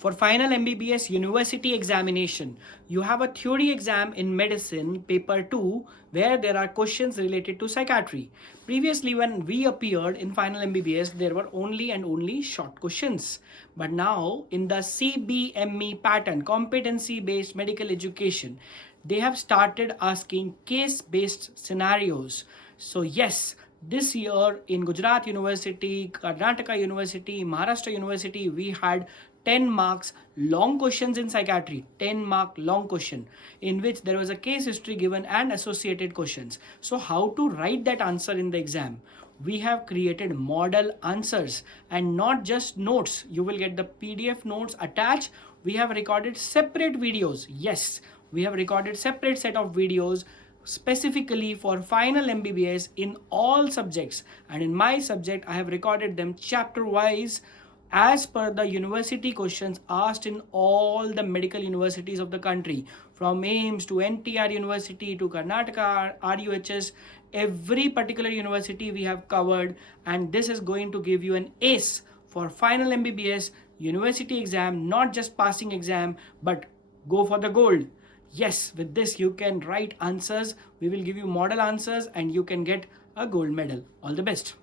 For final MBBS university examination, you have a theory exam in medicine, paper 2, where there are questions related to psychiatry. Previously, when we appeared in final MBBS, there were only short questions. But now, in the CBME pattern, competency-based medical education, they have started asking case-based scenarios. So yes, this year in Gujarat University, Karnataka University, Maharashtra University, we had 10 marks long questions in psychiatry, 10 mark long question in which there was a case history given and associated questions. So how to write that answer in the exam? We have created model answers and not just notes. You will get the PDF notes attached. We have recorded separate videos. Yes, we have recorded separate set of videos specifically for final MBBS in all subjects, and in my subject I have recorded them chapter wise as per the university questions asked in all the medical universities of the country, from AIMS to NTR University to Karnataka RUHS. Every particular university we have covered, and this is going to give you an ace for final MBBS university exam, not just passing exam but go for the gold. Yes, with this you can write answers. We will give you model answers and you can get a gold medal. All the best.